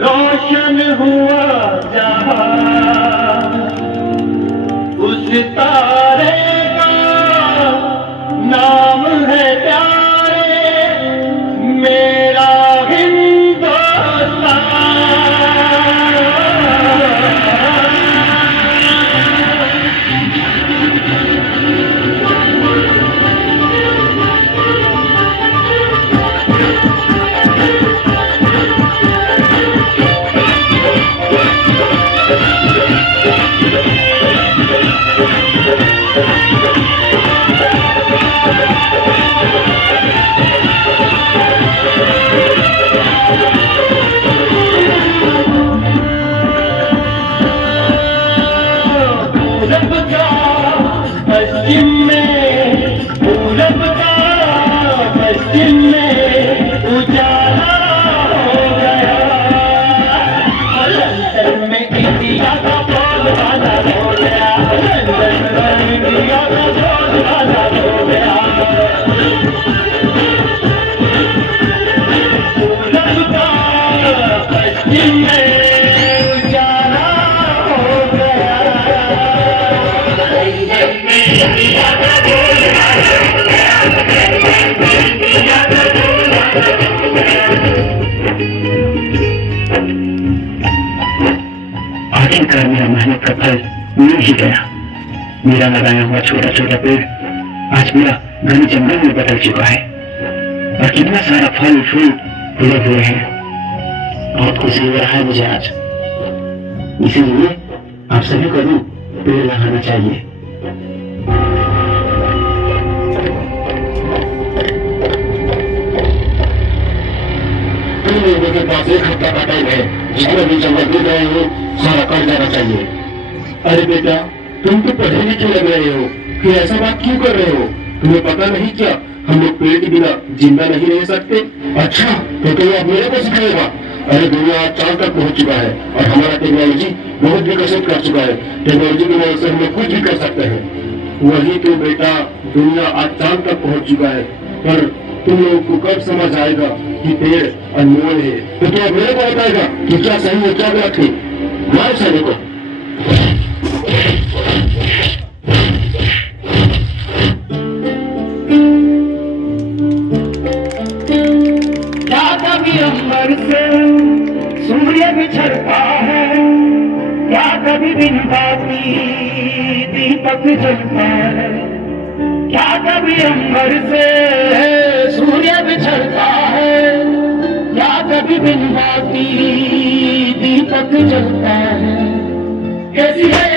रोशन हुआ जहां, उस तारे का नाम है प्यारे मेरा हिंदुस्तान। पश्चिम में पूरब का, पश्चिम में उजाला हो गया। लंदन में इंडिया का बोलबाला हो गया, लंदन में इंडिया का बोलबाला हो गया। पूरब का पश्चिम में उजाला हो गया। आखिरकार मेरा मेहनत का फल मिल ही गया। मेरा लगाया हुआ छोटा छोटा पेड़ आज मेरा घने जंगल में बदल चुका है और कितना सारा फल फूल फूले हुए हैं। बहुत खुशी हो रहा है मुझे आज। इसीलिए आप सभी को भी पेड़ लगाना चाहिए। लोगों के पास एक हफ्ता का टाइम है, जितना भी जंगल मिल रहे हो सारा कर जाना चाहिए। अरे बेटा, तुम तो पढ़े लिखे लग रहे हो, फिर ऐसा बात क्यों कर रहे हो? तुम्हें पता नहीं क्या हम लोग पेड़ के बिना जिंदा नहीं रह सकते? अच्छा, तो तुम आप मेरे को सिखाएगा? अरे दुनिया आज चांद तक पहुंच चुका है और हमारा टेक्नोलॉजी बहुत विकसित कर चुका है। टेक्नोलॉजी की मदद से हम लोग कुछ भी कर सकते हैं। वही तो बेटा, दुनिया आज चांद तक पहुंच चुका है, पर तुम लोगों को कब समझ आएगा कि पेड़ अनमोल है? तो तुम अब मेरे को बताएगा कि क्या सही है क्या गलत है? मारो सभी को। क्या कभी अंबर से सूर्य बिछड़ता है, क्या कभी बिन बाती दीपक जलता है। क्या कभी अंबर से सूर्य बिछड़ता है, क्या कभी बिन बाती दीपक जलता है। कैसी है